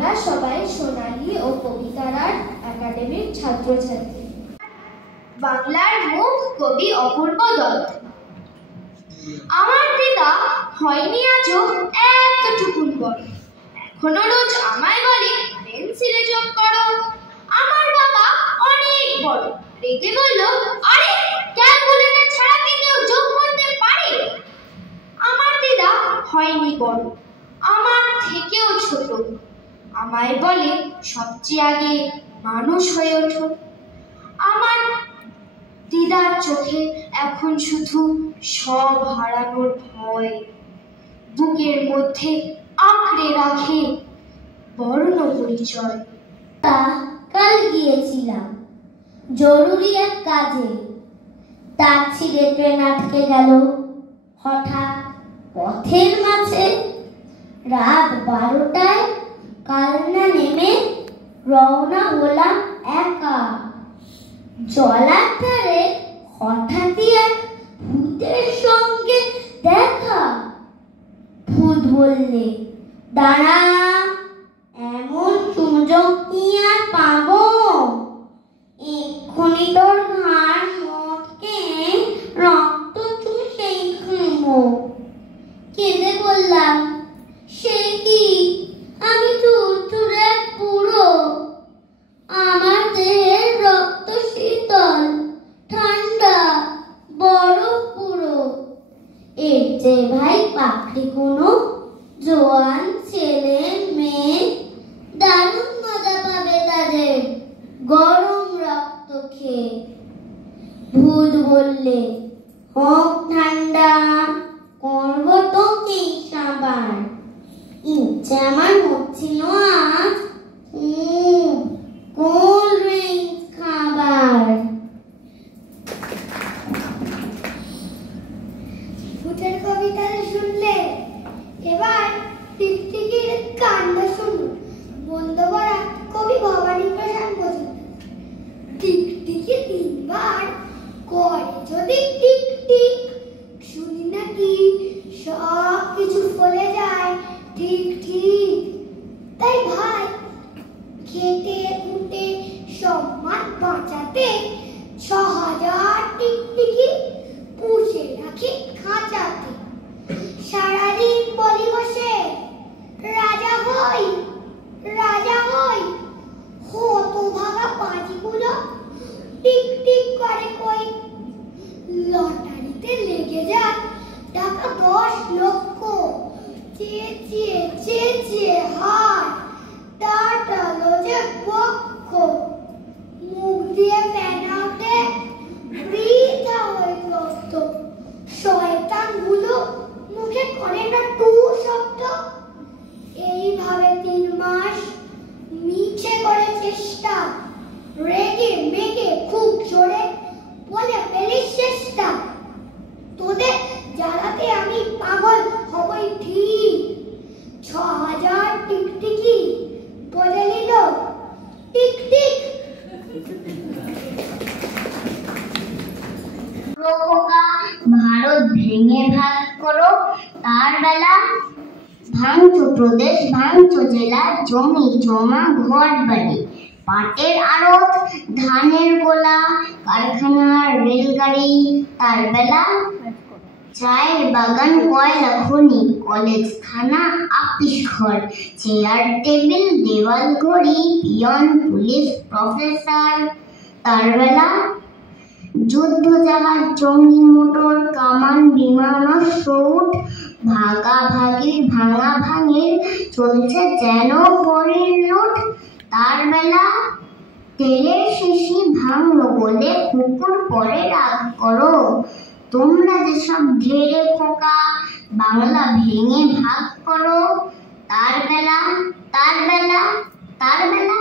আমরা সবাই সোনালী ও কবিতার আর্ট একাডেমির ছাত্রছাত্রী। বাংলার মুখ কবি অপূর্ব দত্ত। আমার দিদা হয়নি আজও এতটুকুন বড়, এখনো রোজ আমায় বলে পেন্সিলে যোগ করো। আমার বাবা অনেক বড়, রেগে বলল, আরে ক্যালকুলেটর ছাড়া কি কেউ যোগ করতে পারে? আমার দিদা হয়নি বড়, আমার থেকেও ছোট, আমায় বলে সবচেয়ে আগে মানুষ হয়ে ওঠো। আমার দিদার চোখে এখন শুধু সব হারানোর ভয়, বুকের মধ্যে আঁকড়ে রাখে বর্ণ পরিচয়। কাল গিয়েছিলাম জরুরি এক কাজে, ট্যাক্সিতে ট্রেন আটকে গেল হঠাৎ পথের মাঝে। রাত 12টায় কালনা নেমে রওনা হলাম একা। জলার ধারে হঠাৎই এক ভূতের সঙ্গে দেখা। ভূত বললে, দাঁড়া, এমন সুযোগ কি আর পাবো? এক্ষুনি তোর ঘাড় মটকে রক্ত চুষেই খাবো। কেঁদে বললাম, সে কি, আমি থুরথুর এক বুড়ো, আমার দেহের রক্ত শীতল ঠান্ডা বরফ পুরো। এর যে ভাই পাখি কোনো জোয়ান ছেলে মেয়ে দারুণ মজা পাবে তাদের গরম রক্ত খেয়ে। ভূত বললে, হোক ঠান্ডা, করবো তো কি সাবার। ইচ্ছে আমার হচ্ছিল আজ কোল্ড ড্রিঙ্কস খাবার। ভূতের কবিতা শুনলে এবার টিকটিকির কাণ্ড শুনুন। বন্দ্যোপাধ্যায় কবি ভবানী প্রসাদ বসুদেব। টিকটিকি 3 বার করে যদি টিক টিক, শুনি নাকি সব কিছু ফলে যায় ঠিক ঠিক। তাই ভাই খেটে খুঁটে সম্মান বাঁচাতে 6000 টিকটিকি পুষে রাখি খাঁচাতে। সারাদিন বলি বসে, রাজা হই রাজা হই। হতভাগা পাঁচগুলো টিক টিক করে কই। লটারিতে লেগে যাক টাকা 10 লক্ষ। চেঁচিয়ে চেঁচিয়ে হায় টাটালো যে বক্ষ। মুখ দিয়ে ফেনা ওঠে, বৃথা হয়ে রক্ত। শয়তান গুলো মুখে করে না টু শব্দ। এইভাবে 3 মাস মিছে করে চেষ্টা, রেগে মেগে খুব জোরে বলে ফেলি চেষ্টা। তোদের জ্বালাতে আমি পাগল হবই ঠিক। 6000 টিকটিকি বলে নিল টিক টিক। ভারত ভেঙে ভাগ করো, তার বেলা ভাঙচো প্রদেশ, ভাঙচো জেলা, জমি জমা ঘর বাড়ি, পাটের আড়ত, ধানের গোলা, কারখানার রেলগাড়ি, তার বেলা চায়ের বাগান, কয়লা খনি, কলেজ থানা আপিস ঘর, চেয়ার টেবিল, দেওয়াল ঘড়ি, পিয়ন পুলিশ প্রফেসর, তার বেলা যুদ্ধ জাহাজ, জঙ্গি মোটর, কামান, বিমান, সৌট, ভাগাভাগির ভাঙা ভাঙির চলছে যেন হরির লুট। তার বেলা তেলের শিশি ভাঙলো বলে কুকুর পরে রাগ করো। তোমরা যেসব ঢেরে খোকা বাংলা ভেঙে ভাগ করো। তার বেলা তার বেলা তার বেলা